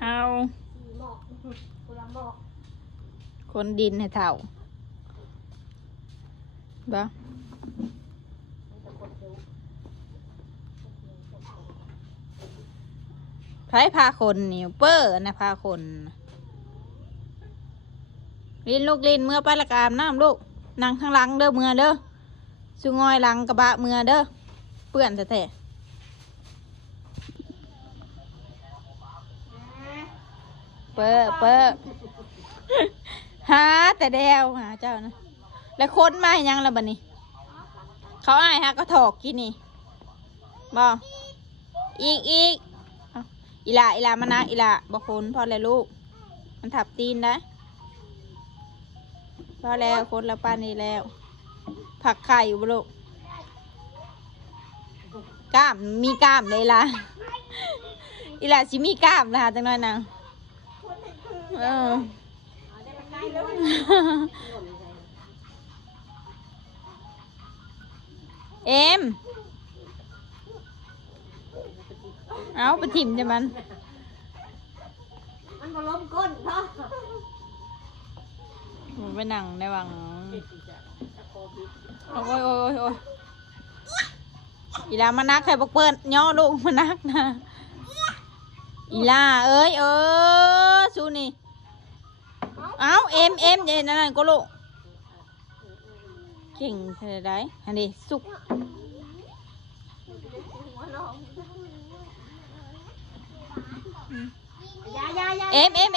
เฮา หมอกคนละหมอก คนดินให้เท่าบ่ไผพาคนนี่เป้อนะพาคนลินลูกลินเมื่อไปละกามน้ำลูกนั่งข้างหลังเด้อเมื่อเด้อสุงอยหลังกระบะเมื่อเด้อเปื่อนแท้ๆเป้อหาแต่แดวหาเจ้านะแล้วคนมาให้ยังละบัดนี้เขาอ้ายฮะก็ถอกกินนี่บ่อีกเอาอีหล่ามานะอีหล่าบ่คนพอแล้วลูกมันทับตีนนะพอแล้วคนละป้านนี้แล้วผักไข่อยู่บ่ลูกกล้ามมีกล้ามเลยล่ะอีหล่าสิมีกล้ามนะคะจังน้อยนางเอ็มเอาไปถิ่มจะมันก็ล้มก้นเนาะ ไปนั่งในวังโอ้ยอีลามานักใครบอกเปิดย่อลูกมานักนะอีลาเอ้ยสู้นี่เอาเอ็มเย็นนั่นก็ลูกเก่งเธอได้ฮันดีสุกเอ็ม